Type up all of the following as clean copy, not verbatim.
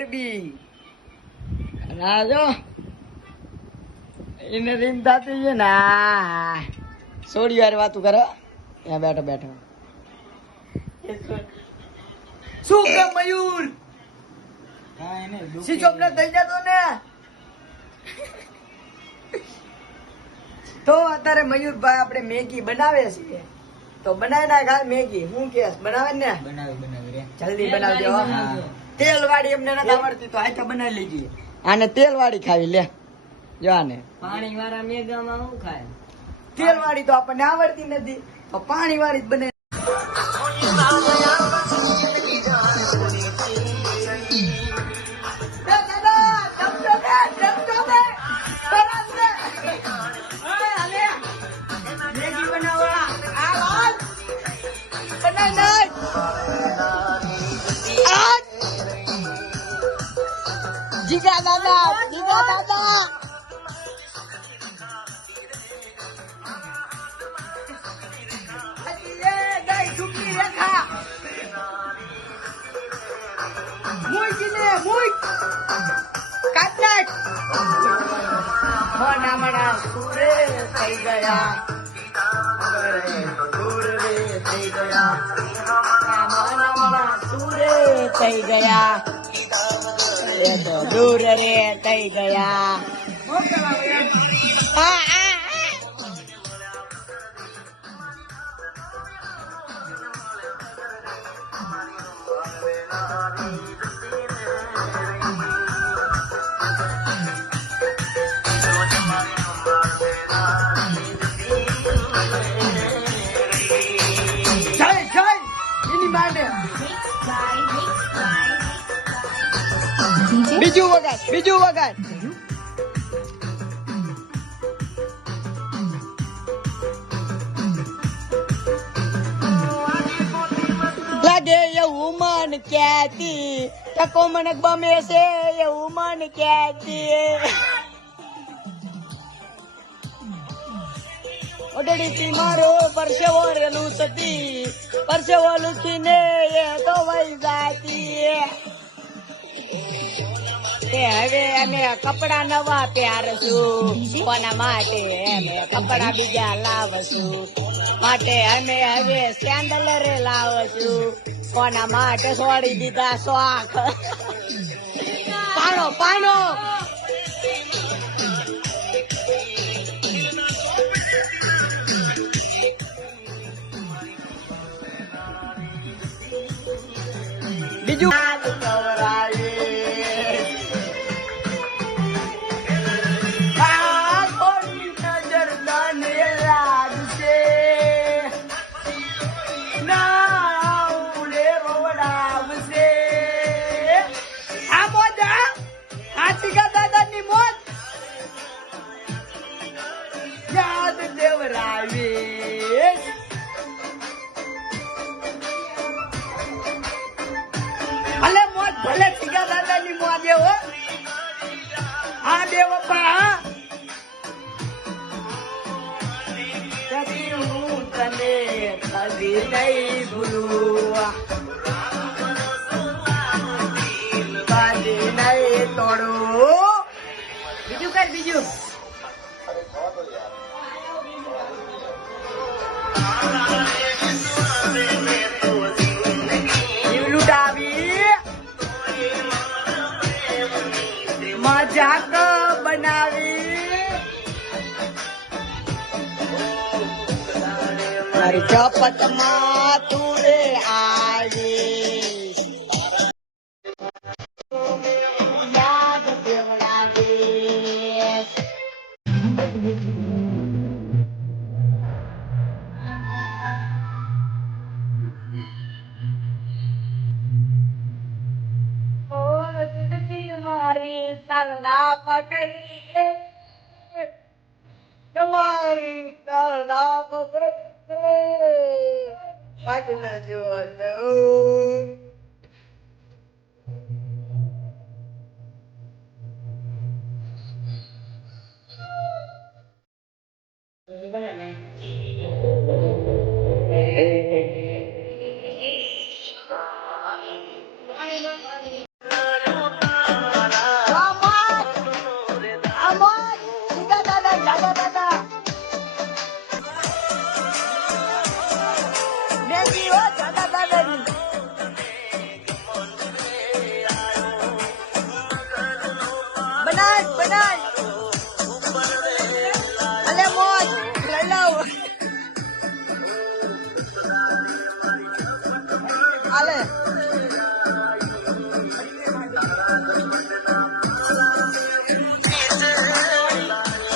મોરબી ના જો એને રીમ થતી છે ને સોડી વાર વાતું કરો ત્યાં બેઠો બેઠો શું કે મયુર સી ચોપને થઈ જતો ને તો અત્યારે મયુરભાઈ આપણે મેગી બનાવે છે તો બનાવી નાખ હાલ મેગી હું કેસ બનાવે ને બનાવી રે જલ્દી બનાવી દો તેલ વાળી એમને નથી આવડતી તો આખા બનાવી લેજે આને તેલ વાળી ખાવી લે જો આને પાણી વાળા મેગામાં શું ખાય તેલ વાળી તો આપણને આવડતી નથી તો પાણી વાળી જ બને જીગા દાદા મના સુરે થઈ ગયા દૂર રે થઈ ગયા મના સુરે થઈ ગયા દૂર રે થઈ ગયા બીજું વગાડ લાગે એવું મન ક્યાંથી ટકો મને ગમે છે એવું મન ક્યાંથી ઓડડીથી મારો પરસેવો રેલું સતી પરસેવો લુખીને એ તો વહી જાતી હવે અમે કપડા નવા પહેરશું કોના માટે અમે કપડા બીજા લાવશું માટે અમે હવે સેન્ડલ રે લાવશું કોના માટે છોડી દીધા શોખ પાનો બીજું ભલે છીગા દાદા ની મો દેવો હા દેવ પા હું તને કદી નહીં ભૂલું કદી નહીં તોડું બીજું કર બીજું મજાક બનાવી મારી ચપતમાં તું રે આવી યાદ દેવડાવી Sarna pakaiye, तुम्हारी sarna pakaiye, pagna jono. બનાય અલે મોજ લઈ લાવ આલે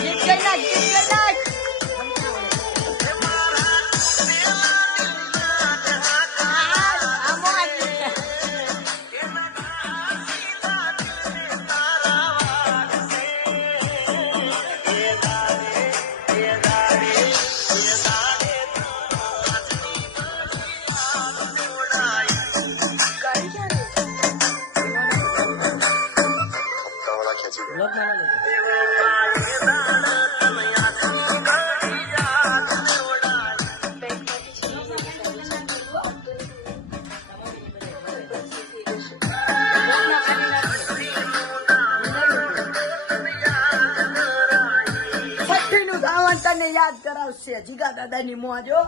ગીત ગાઈ નાખ આ મોજ છઠ્ઠીનું ગાવાનું તને યાદ કરાવશે જીગા દાદાની મોજ હો.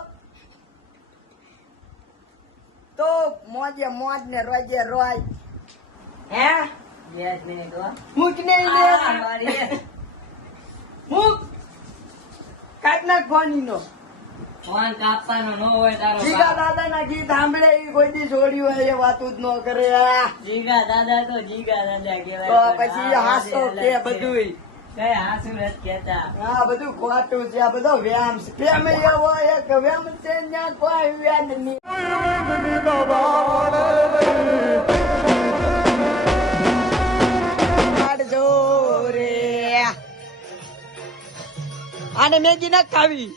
તો મોજે મોજ ને રોજે રોજ હે 2 મિનિટ હો. મૂક ને આ મારી મૂક કાઢ નાખ ફોની નો ફોન કાપવાનો ન હોય તારો જીગા બાપ. દાદા ના ગીત સાંભળે ઈ કોઈ દી જોડ્યું હોય એ વાતું જ ન કરે જીગા દાદા તો જીગા દાદા તો કહેવાય. પછી હાસો કે બધું કઈ હાસુ નથી કહેતા. હા બધું ખોટું છે આ બધો વ્યામ છે પ્રેમ એવો એક વ્યામ છે ત્યાં કોઈ વ્યામ નહીં કાઢજો રે આને મેગી ના ખાવી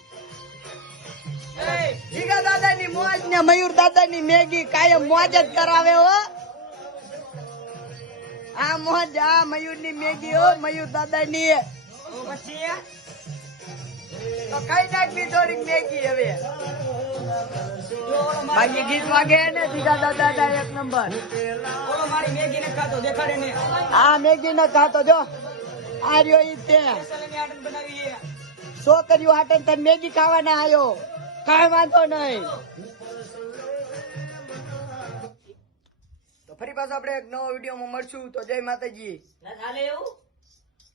જીગા દાદા ની મોજ ને મયુર દાદા ની મેગી કાયમ મોજ જ કરાવે હો. આ મોજ આ મયુર ની મેગી હો મયુર દાદા ની પછી તો કઈ નાખવી થોડીક મેગી હવે બાકી ગીત વાગે ને જીગા દાદા ના એક નંબર મારી મેગી ને ખાતો દેખાડે ને આ મેગી ન ખાતો જો આ રહ્યો ઈ તે છોકરીઓ હાટે તને મેગી ખાવાના આવ્યો કઈ વાંધો નહીં. તો ફરી પાછો આપણે એક નવો વિડીયોમાં મળશું તો જય માતાજી. ચાલે એવું